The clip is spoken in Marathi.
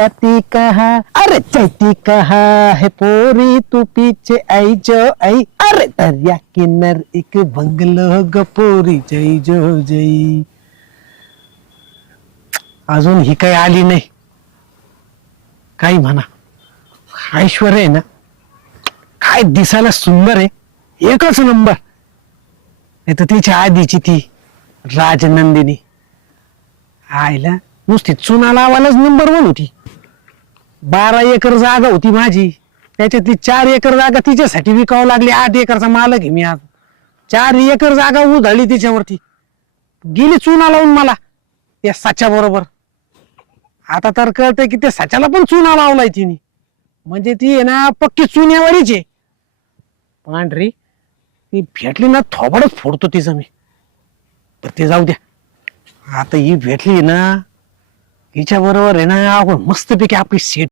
जाती कहाँ अरे चलती कहाँ है पोरी तू पीछे आई जो आई अरे दरिया किन्नर एक बंगलो गपोरी जय जो जय. अजून ही काही आली नाही. काही म्हणा ऐश्वर्या आहे ना काय दिसायला सुंदर आहे. एकच नंबर. नाही तर तिच्या आधीची ती राजनंदिनी आईला नुसती चुना लावायलाच नंबर 1 होती. 12 एकर जागा होती माझी. त्याच्यातली 4 एकर जागा तिच्यासाठी विकावं लागली. 8 एकरचा मालक आहे मी आज. 4 एकर जागा उधळली तिच्यावरती. गेली चुना लावून मला त्या साच्या बरोबर. आता तर कळतंय की त्या साच्याला पण चुना लावलाय तिने. म्हणजे ती आहे ना पक्की चुन्यावरीच आहे. पांढरी ती भेटली ना थोबडच फोडतो तिचं मी. तर ते जाऊ द्या. आता ही भेटली ना हिच्या बरोबर आहे ना आपण मस्तपैकी आपली सेट